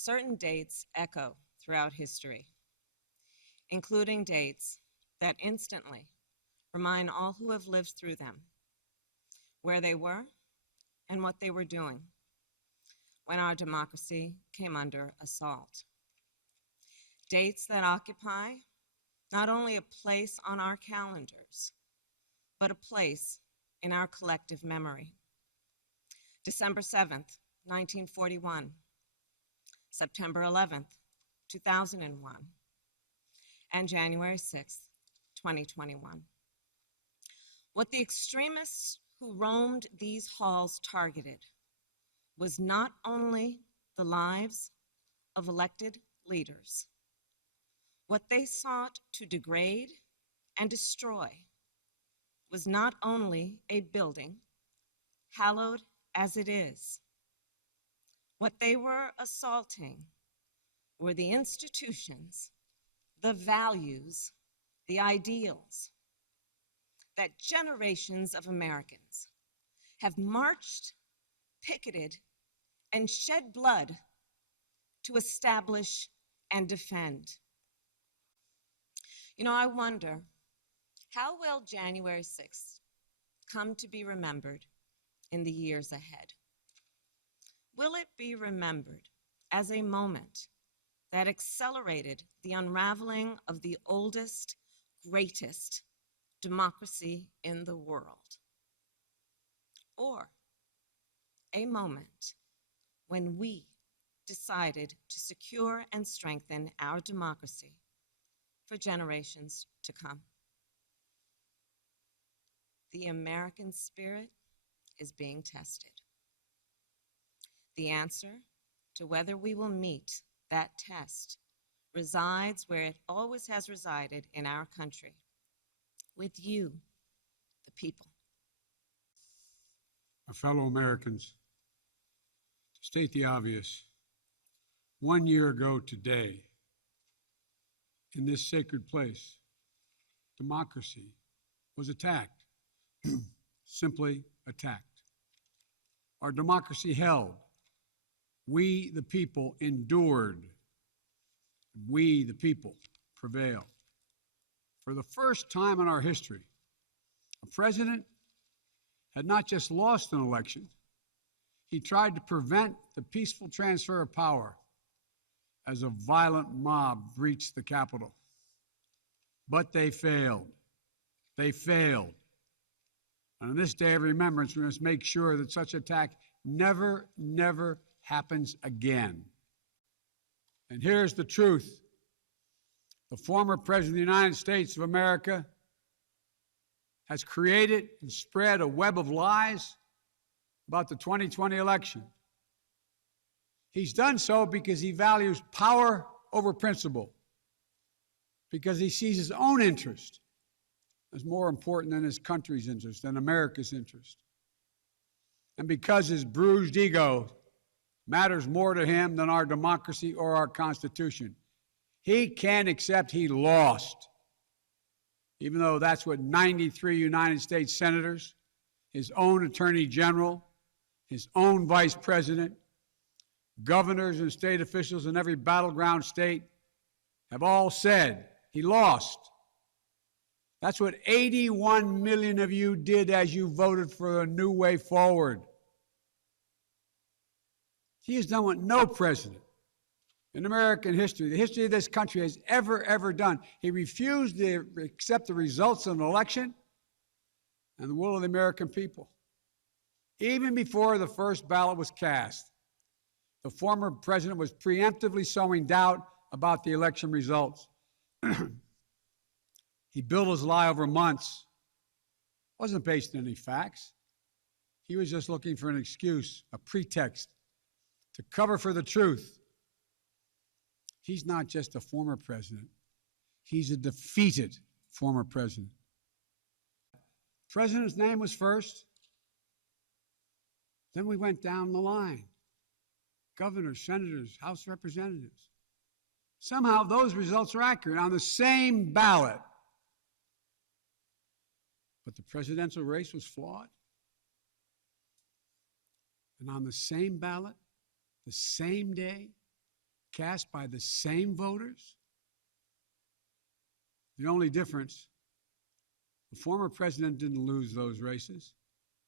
certain dates echo throughout history, including dates that instantly remind all who have lived through them where they were and what they were doing when our democracy came under assault. Dates that occupy not only a place on our calendars, but a place in our collective memory. December 7th, 1941, September 11th, 2001, and January 6th, 2021. What the extremists who roamed these halls targeted was not only the lives of elected leaders. What they sought to degrade and destroy was not only a building, hallowed as it is. What they were assaulting were the institutions, the values, the ideals that generations of Americans have marched, picketed, and shed blood to establish and defend. You know, I wonder, how will January 6th come to be remembered in the years ahead? Will it be remembered as a moment that accelerated the unraveling of the oldest, greatest democracy in the world? Or a moment when we decided to secure and strengthen our democracy for generations to come? The American spirit is being tested. The answer to whether we will meet that test resides where it always has resided in our country, with you, the people. My fellow Americans, to state the obvious, 1 year ago today, in this sacred place, democracy was attacked, simply attacked. Our democracy held. We, the people, endured. We, the people, prevailed. For the first time in our history, a president had not just lost an election, he tried to prevent the peaceful transfer of power as a violent mob breached the Capitol. But they failed. They failed. And on this day of remembrance, we must make sure that such attack never happens again. And here's the truth. The former President of the United States of America has created and spread a web of lies about the 2020 election. He's done so because he values power over principle, because he sees his own interest as more important than his country's interest, than America's interest, and because his bruised ego matters more to him than our democracy or our Constitution. He can't accept he lost, even though that's what 93 United States senators, his own attorney general, his own vice president, governors and state officials in every battleground state have all said he lost. That's what 81 million of you did as you voted for a new way forward. He has done what no president in American history, the history of this country, has ever done. He refused to accept the results of an election and the will of the American people. Even before the first ballot was cast, the former president was preemptively sowing doubt about the election results. He built his lie over months. It wasn't based on any facts. He was just looking for an excuse, a pretext, to cover for the truth. He's not just a former president. He's a defeated former president. The president's name was first. Then we went down the line. Governors, senators, House representatives. Somehow those results are accurate on the same ballot. But the presidential race was flawed. And on the same ballot, the same day, cast by the same voters. The only difference, the former president didn't lose those races.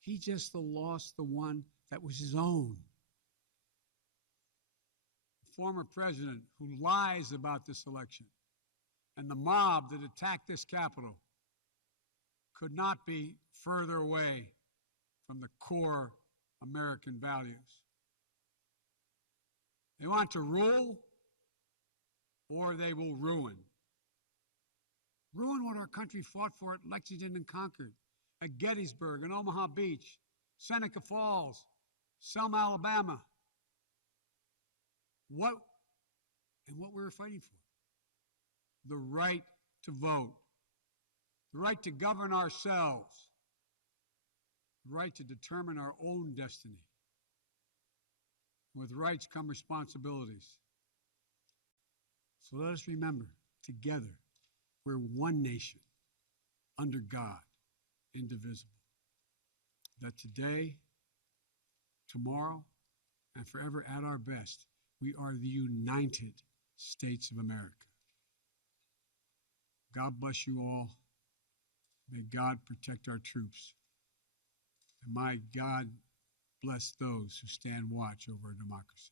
He just lost the one that was his own. The former president who lies about this election and the mob that attacked this Capitol could not be further away from the core American values. They want to rule, or they will ruin. Ruin what our country fought for at Lexington and Concord, at Gettysburg and Omaha Beach, Seneca Falls, Selma, Alabama. What we were fighting for? The right to vote, the right to govern ourselves, the right to determine our own destiny. With rights come responsibilities. So let us remember, together, we're one nation, under God, indivisible. That today, tomorrow, and forever at our best, we are the United States of America. God bless you all. May God protect our troops. And may God bless those who stand watch over our democracy.